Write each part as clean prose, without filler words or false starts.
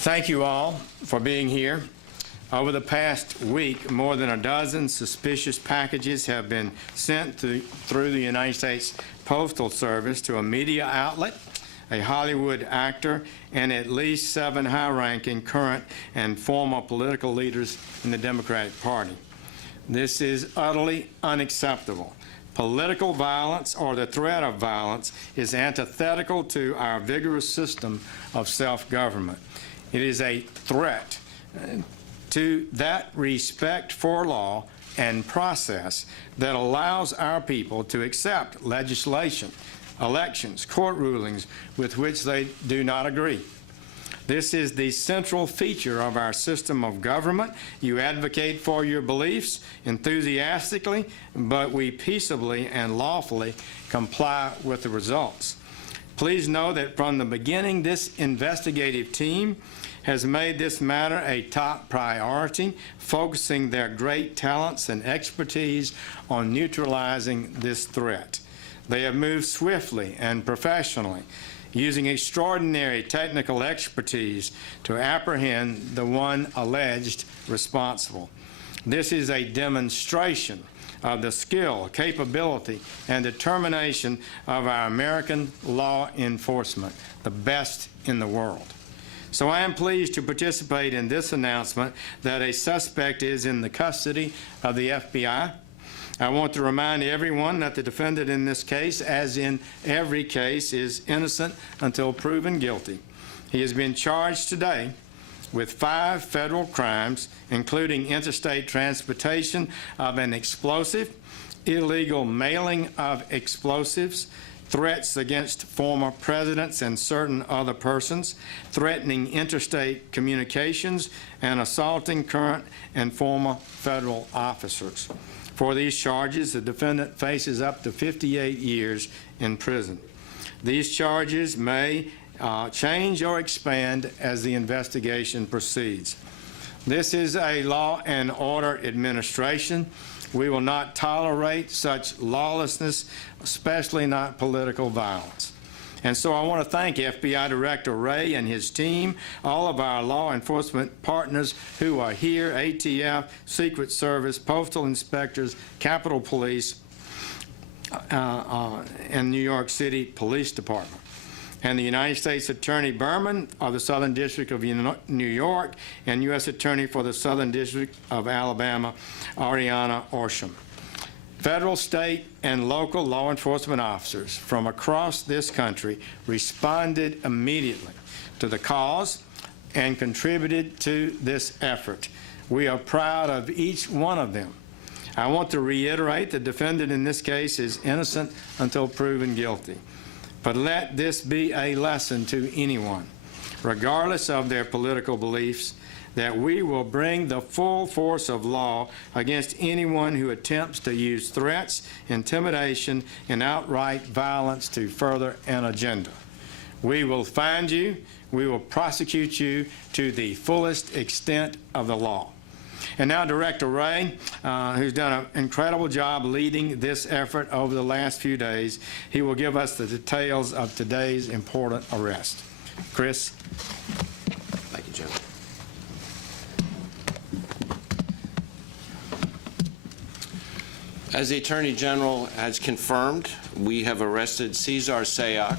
Thank you all for being here. Over the past week, more than a dozen suspicious packages have been sent through the United States Postal Service to a media outlet, a Hollywood actor, and at least 7 high-ranking current and former political leaders in the Democratic Party. This is utterly unacceptable. Political violence or the threat of violence is antithetical to our vigorous system of self-government. It is a threat to that respect for law and process that allows our people to accept legislation, elections, court rulings with which they do not agree. This is the central feature of our system of government. You advocate for your beliefs enthusiastically, but we peaceably and lawfully comply with the results. Please know that from the beginning, this investigative team has made this matter a top priority, focusing their great talents and expertise on neutralizing this threat. They have moved swiftly and professionally, using extraordinary technical expertise to apprehend the one alleged responsible. This is a demonstration of the skill, capability, and determination of our American law enforcement, the best in the world. So I am pleased to participate in this announcement that a suspect is in the custody of the FBI. I want to remind everyone that the defendant in this case, as in every case, is innocent until proven guilty. He has been charged today with 5 federal crimes, including interstate transportation of an explosive, illegal mailing of explosives, threats against former presidents and certain other persons, threatening interstate communications, and assaulting current and former federal officers. For these charges, the defendant faces up to 58 years in prison. These charges may change or expand as the investigation proceeds. This is a law and order administration. We will not tolerate such lawlessness, especially not political violence. And so I want to thank FBI Director Wray and his team, all of our law enforcement partners who are here, ATF, Secret Service, Postal Inspectors, Capitol Police, and New York City Police Department, and the United States Attorney Berman of the Southern District of New York, and U.S. Attorney for the Southern District of Alabama, Ariana Orsham. Federal, state, and local law enforcement officers from across this country responded immediately to the cause and contributed to this effort. We are proud of each one of them. I want to reiterate the defendant in this case is innocent until proven guilty. But let this be a lesson to anyone, regardless of their political beliefs, that we will bring the full force of law against anyone who attempts to use threats, intimidation, and outright violence to further an agenda. We will find you, we will prosecute you to the fullest extent of the law. And now Director Wray, who's done an incredible job leading this effort over the last few days, he will give us the details of today's important arrest. Chris. Thank you, Jim. As the Attorney General has confirmed, we have arrested Cesar Sayoc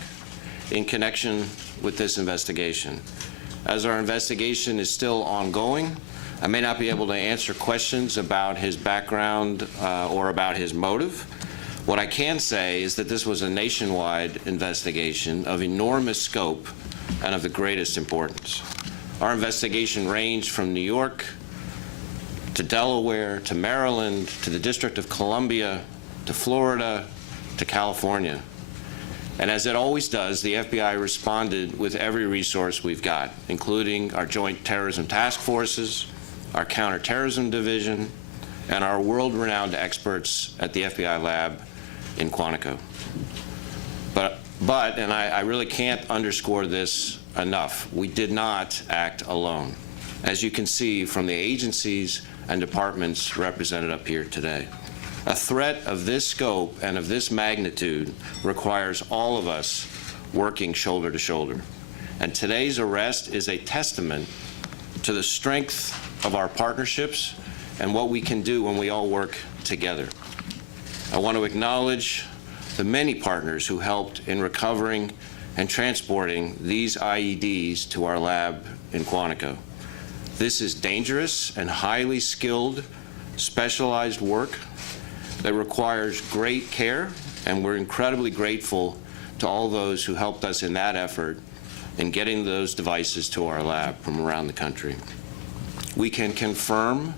in connection with this investigation. As our investigation is still ongoing, I may not be able to answer questions about his background or about his motive. What I can say is that this was a nationwide investigation of enormous scope and of the greatest importance. Our investigation ranged from New York to Delaware, to Maryland, to the District of Columbia, to Florida, to California. And as it always does, the FBI responded with every resource we've got, including our Joint Terrorism Task Forces, our Counterterrorism Division, and our world-renowned experts at the FBI lab in Quantico. But, and I really can't underscore this enough, we did not act alone, as you can see from the agencies and departments represented up here today. A threat of this scope and of this magnitude requires all of us working shoulder to shoulder. And today's arrest is a testament to the strength of our partnerships and what we can do when we all work together. I want to acknowledge the many partners who helped in recovering and transporting these IEDs to our lab in Quantico. This is dangerous and highly skilled, specialized work that requires great care, and we're incredibly grateful to all those who helped us in that effort in getting those devices to our lab from around the country. We can confirm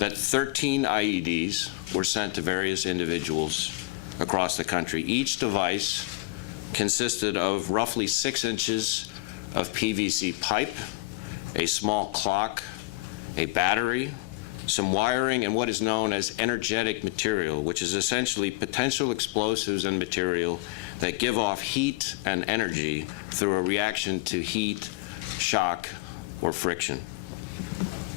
that 13 IEDs were sent to various individuals across the country. Each device consisted of roughly 6 inches of PVC pipe, a small clock, a battery, some wiring, and what is known as energetic material, which is essentially potential explosives and material that give off heat and energy through a reaction to heat, shock, or friction.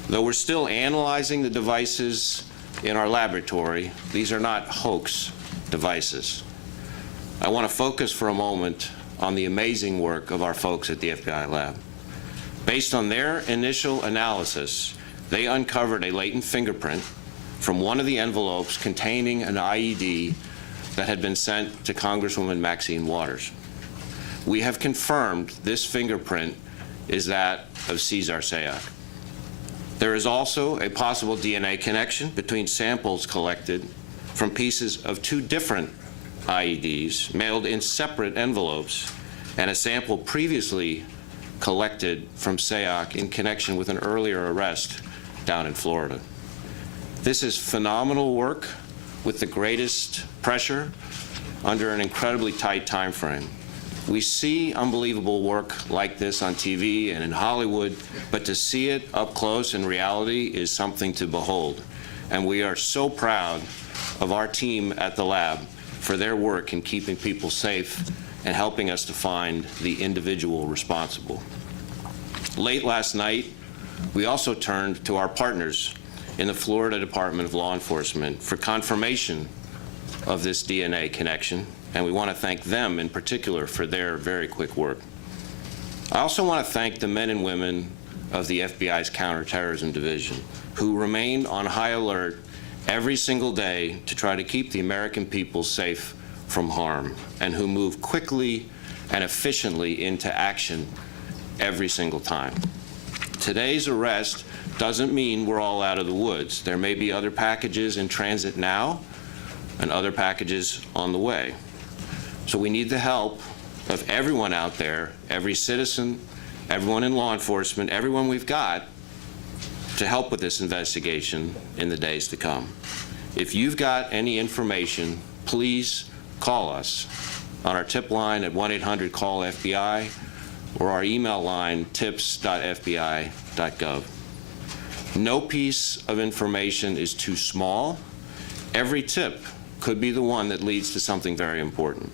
Though we're still analyzing the devices in our laboratory, these are not hoax devices. I want to focus for a moment on the amazing work of our folks at the FBI lab. Based on their initial analysis, they uncovered a latent fingerprint from one of the envelopes containing an IED that had been sent to Congresswoman Maxine Waters. We have confirmed this fingerprint is that of Cesar Sayoc. There is also a possible DNA connection between samples collected from pieces of 2 different IEDs mailed in separate envelopes and a sample previously collected from Sayoc in connection with an earlier arrest down in Florida. This is phenomenal work with the greatest pressure under an incredibly tight time frame. We see unbelievable work like this on TV and in Hollywood, but to see it up close in reality is something to behold. And we are so proud of our team at the lab for their work in keeping people safe and helping us to find the individual responsible. Late last night, we also turned to our partners in the Florida Department of Law Enforcement for confirmation of this DNA connection, and we want to thank them in particular for their very quick work. I also want to thank the men and women of the FBI's Counterterrorism Division who remain on high alert every single day to try to keep the American people safe from harm, and who move quickly and efficiently into action every single time. Today's arrest doesn't mean we're all out of the woods. There may be other packages in transit now and other packages on the way. So we need the help of everyone out there, every citizen, everyone in law enforcement, everyone we've got to help with this investigation in the days to come. If you've got any information, please call us on our tip line at 1-800-CALL-FBI or our email line tips.fbi.gov. No piece of information is too small. Every tip could be the one that leads to something very important.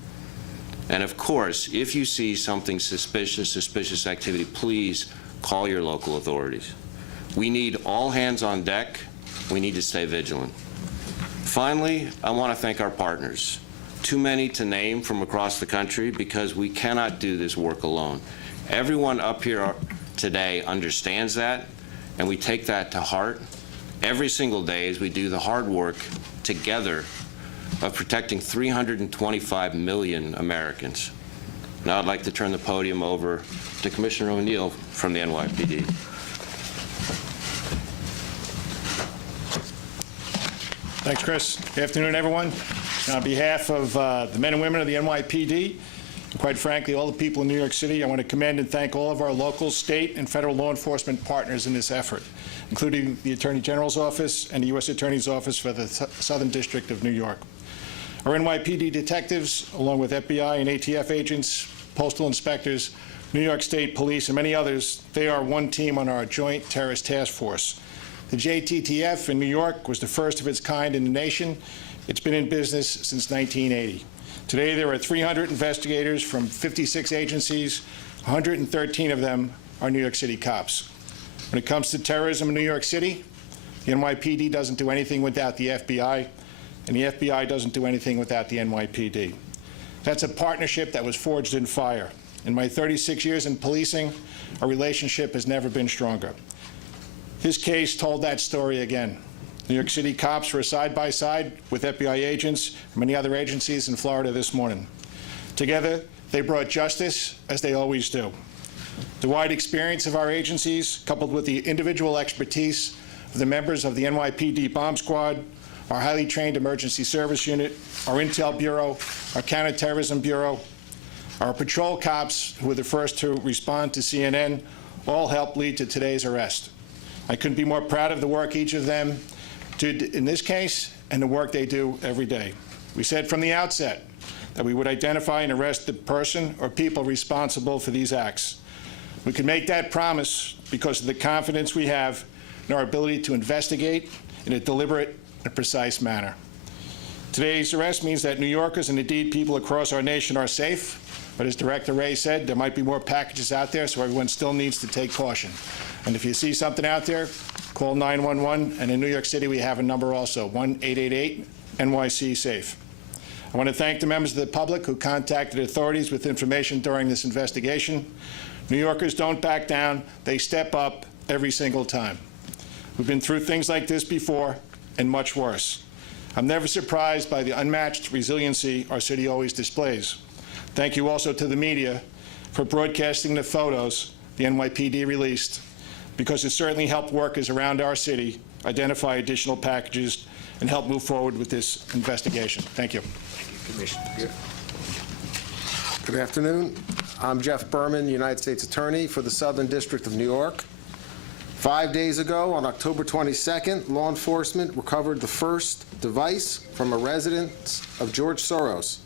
And of course, if you see something suspicious activity, please call your local authorities. We need all hands on deck. We need to stay vigilant. Finally, I want to thank our partners. Too many to name from across the country because we cannot do this work alone. Everyone up here today understands that, and we take that to heart every single day as we do the hard work together of protecting 325 million Americans. Now I'd like to turn the podium over to Commissioner O'Neill from the NYPD. Thanks, Chris. Good afternoon, everyone. On behalf of the men and women of the NYPD, and quite frankly, all the people in New York City, I want to commend and thank all of our local, state, and federal law enforcement partners in this effort, including the Attorney General's Office and the U.S. Attorney's Office for the Southern District of New York. Our NYPD detectives, along with FBI and ATF agents, postal inspectors, New York State Police, and many others, they are one team on our Joint Terrorist Task Force. The JTTF in New York was the first of its kind in the nation. It's been in business since 1980. Today, there are 300 investigators from 56 agencies. 113 of them are New York City cops. When it comes to terrorism in New York City, the NYPD doesn't do anything without the FBI, and the FBI doesn't do anything without the NYPD. That's a partnership that was forged in fire. In my 36 years in policing, our relationship has never been stronger. His case told that story again. New York City cops were side by side with FBI agents and many other agencies in Florida this morning. Together, they brought justice, as they always do. The wide experience of our agencies, coupled with the individual expertise of the members of the NYPD Bomb Squad, our highly trained Emergency Service Unit, our Intel Bureau, our Counterterrorism Bureau, our patrol cops, who were the first to respond to CNN, all helped lead to today's arrest. I couldn't be more proud of the work each of them did in this case and the work they do every day. We said from the outset that we would identify and arrest the person or people responsible for these acts. We can make that promise because of the confidence we have in our ability to investigate in a deliberate and precise manner. Today's arrest means that New Yorkers and indeed people across our nation are safe, but as Director Wray said, there might be more packages out there, so everyone still needs to take caution. And if you see something out there, call 911, and in New York City we have a number also, 1-888-NYC-SAFE. I want to thank the members of the public who contacted authorities with information during this investigation. New Yorkers don't back down, they step up every single time. We've been through things like this before, and much worse. I'm never surprised by the unmatched resiliency our city always displays. Thank you also to the media for broadcasting the photos the NYPD released, because it certainly helped workers around our city identify additional packages and help move forward with this investigation. Thank you. Commissioner. Good afternoon. I'm Jeff Berman, United States Attorney for the Southern District of New York. 5 days ago, on October 22nd, law enforcement recovered the first device from a residence of George Soros.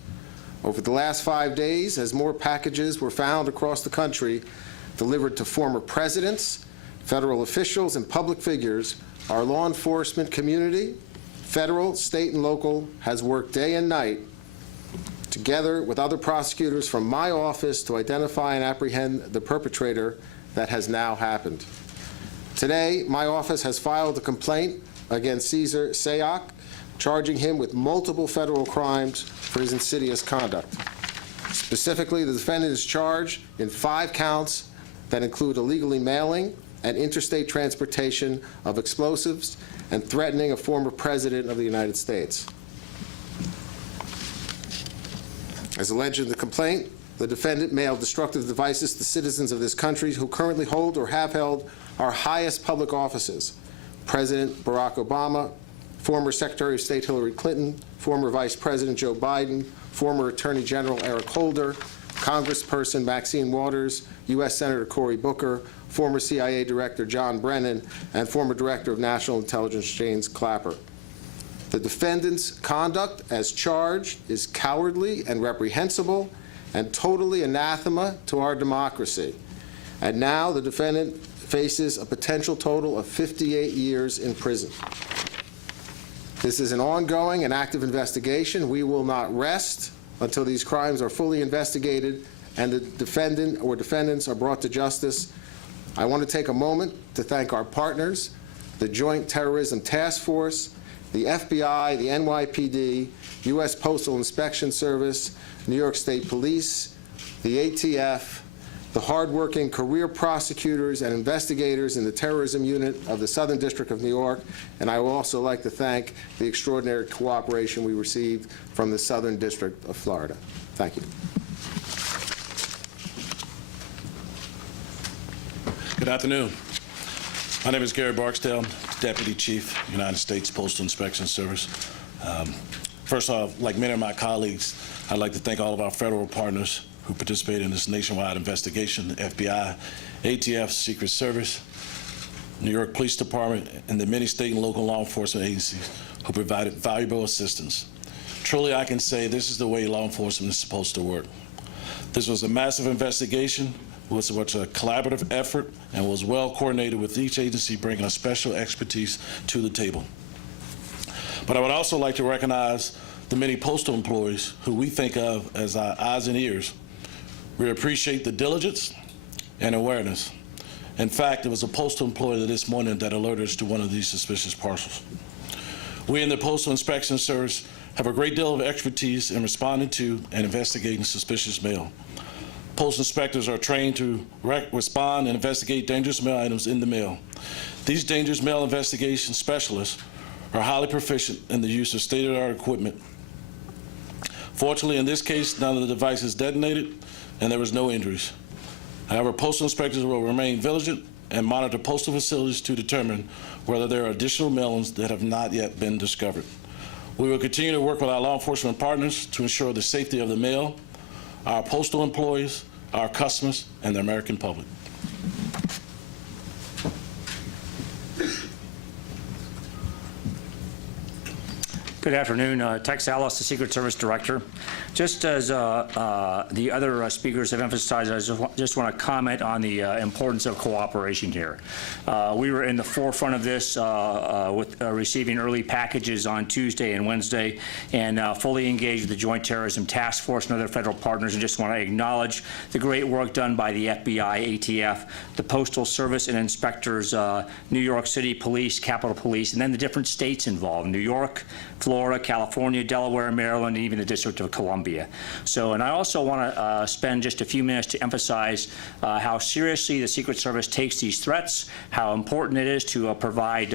Over the last 5 days, as more packages were found across the country delivered to former presidents, federal officials, and public figures, our law enforcement community, federal, state, and local, has worked day and night together with other prosecutors from my office to identify and apprehend the perpetrator that has now happened. Today, my office has filed a complaint against Cesar Sayoc, charging him with multiple federal crimes for his insidious conduct. Specifically, the defendant is charged in 5 counts that include illegally mailing and interstate transportation of explosives and threatening a former president of the United States. As alleged in the complaint, the defendant mailed destructive devices to citizens of this country who currently hold or have held our highest public offices: President Barack Obama, former Secretary of State Hillary Clinton, former Vice President Joe Biden, former Attorney General Eric Holder, Congressperson Maxine Waters, U.S. Senator Cory Booker, former CIA Director John Brennan, and former Director of National Intelligence James Clapper. The defendant's conduct as charged is cowardly and reprehensible and totally anathema to our democracy. And now the defendant faces a potential total of 58 years in prison. This is an ongoing and active investigation. We will not rest until these crimes are fully investigated and the defendant or defendants are brought to justice. I want to take a moment to thank our partners, the Joint Terrorism Task Force, the FBI, the NYPD, U.S. Postal Inspection Service, New York State Police, the ATF, the hardworking career prosecutors and investigators in the terrorism unit of the Southern District of New York, and I would also like to thank the extraordinary cooperation we received from the Southern District of Florida. Thank you. Good afternoon. My name is Gary Barksdale, Deputy Chief, United States Postal Inspection Service. First off, like many of my colleagues, I'd like to thank all of our federal partners who participated in this nationwide investigation: the FBI, ATF, Secret Service, New York Police Department, and the many state and local law enforcement agencies who provided valuable assistance. Truly, I can say this is the way law enforcement is supposed to work. This was a massive investigation. It was a collaborative effort and was well coordinated, with each agency bringing a special expertise to the table. But I would also like to recognize the many postal employees who we think of as our eyes and ears. We appreciate the diligence and awareness. In fact, it was a postal employee this morning that alerted us to one of these suspicious parcels. We in the Postal Inspection Service have a great deal of expertise in responding to and investigating suspicious mail. postal inspectors are trained to respond and investigate dangerous mail items in the mail. These dangerous mail investigation specialists are highly proficient in the use of state-of-the-art equipment. Fortunately, in this case, none of the devices detonated, and there was no injuries. However, postal inspectors will remain vigilant and monitor postal facilities to determine whether there are additional mailings that have not yet been discovered. We will continue to work with our law enforcement partners to ensure the safety of the mail, our postal employees, our customers, and the American public. Good afternoon. Tex Ellis, the Secret Service Director. Just as the other speakers have emphasized, I just want to comment on the importance of cooperation here. We were in the forefront of this with receiving early packages on Tuesday and Wednesday, and fully engaged with the Joint Terrorism Task Force and other federal partners, and just want to acknowledge the great work done by the FBI, ATF, the Postal Service and inspectors, New York City Police, Capitol Police, and then the different states involved, New York, Florida, California, Delaware, Maryland, and even the District of Columbia. So, and I also want to spend just a few minutes to emphasize how seriously the Secret Service takes these threats, how important it is to provide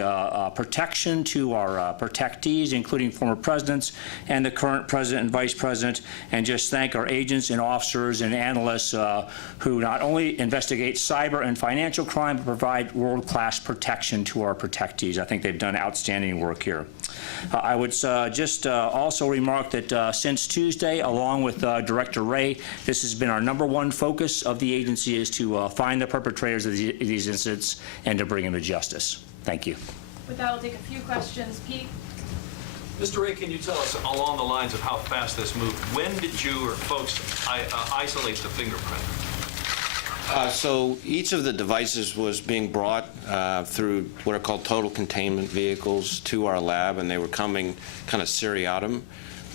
protection to our protectees, including former presidents and the current president and vice president, and just thank our agents and officers and analysts who not only investigate cyber and financial crime, but provide world-class protection to our protectees. I think they've done outstanding work here. I would just also remark that since Tuesday, along with Director Wray, this has been our #1 focus of the agency, is to find the perpetrators of these incidents and to bring them to justice. Thank you. With that, we'll take a few questions. Pete? Mr. Wray, can you tell us along the lines of how fast this moved, when did you or folks isolate the fingerprint? So each of the devices was being brought through what are called total containment vehicles to our lab, and they were coming kind of seriatim.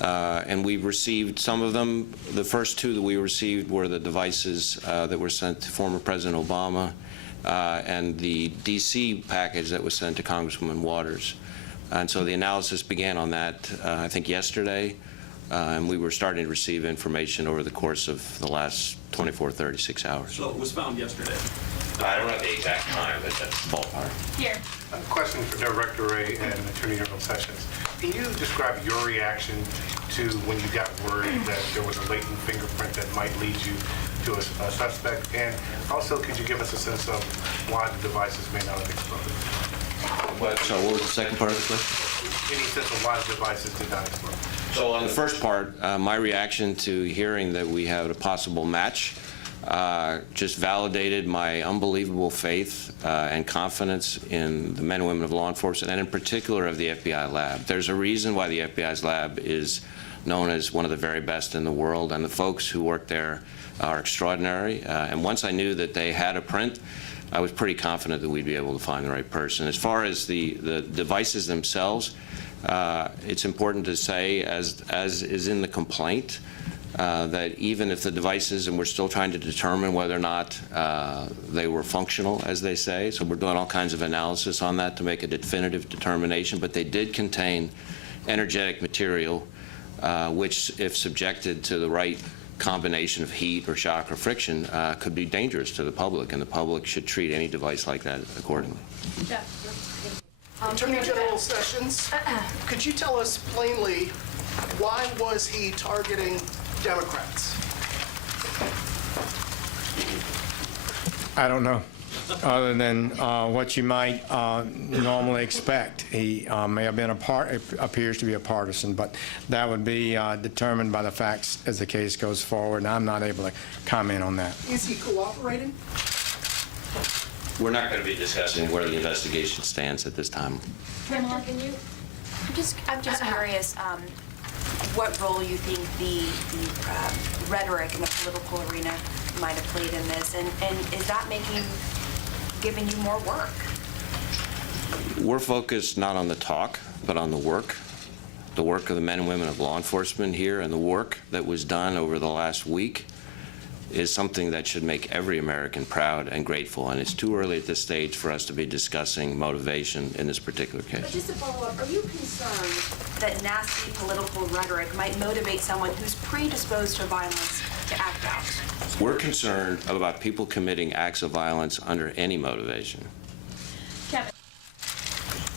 And we received some of them. The first two that we received were the devices that were sent to former President Obama and the D.C. package that was sent to Congresswoman Waters. And so the analysis began on that, I think, yesterday. And we were starting to receive information over the course of the last 24, 36 hours. So it was found yesterday. I don't have the exact time, but that's ballpark. Here. A question for Director Wray and Attorney General Sessions. Can you describe your reaction to when you got word that there was a latent fingerprint that might lead you to a suspect? And also, could you give us a sense of why the devices may not have exploded? So what was the second part of the question? Any sense of why the devices did not explode? So on the first part, my reaction to hearing that we had a possible match just validated my unbelievable faith and confidence in the men and women of law enforcement, and in particular of the FBI lab. There's a reason why the FBI's lab is known as one of the very best in the world, and the folks who work there are extraordinary. And once I knew that they had a print, I was pretty confident that we'd be able to find the right person. As far as the devices themselves, it's important to say, as is in the complaint, that even if the devices, and we're still trying to determine whether or not they were functional, as they say, so we're doing all kinds of analysis on that to make a definitive determination, but they did contain energetic material, which, if subjected to the right combination of heat or shock or friction, could be dangerous to the public, and the public should treat any device like that accordingly. Jeff. Attorney General Sessions, could you tell us plainly, why was he targeting Democrats? I don't know, other than what you might normally expect. He may have been appears to be a partisan, but that would be determined by the facts as the case goes forward, and I'm not able to comment on that. Is he cooperating? We're not going to be discussing where the investigation stands at this time. Pamela, can you? I'm just curious what role you think the rhetoric in the political arena might have played in this, and is that giving you more work? We're focused not on the talk, but on the work of the men and women of law enforcement here, and the work that was done over the last week is something that should make every American proud and grateful, and it's too early at this stage for us to be discussing motivation in this particular case. But just to follow up, are you concerned that nasty political rhetoric might motivate someone who's predisposed to violence to act out? We're concerned about people committing acts of violence under any motivation. Kevin?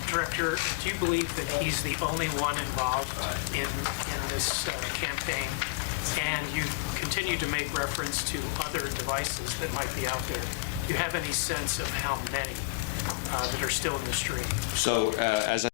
Director, do you believe that he's the only one involved in this campaign? And you continue to make reference to other devices that might be out there. Do you have any sense of how many that are still in the stream? So, as I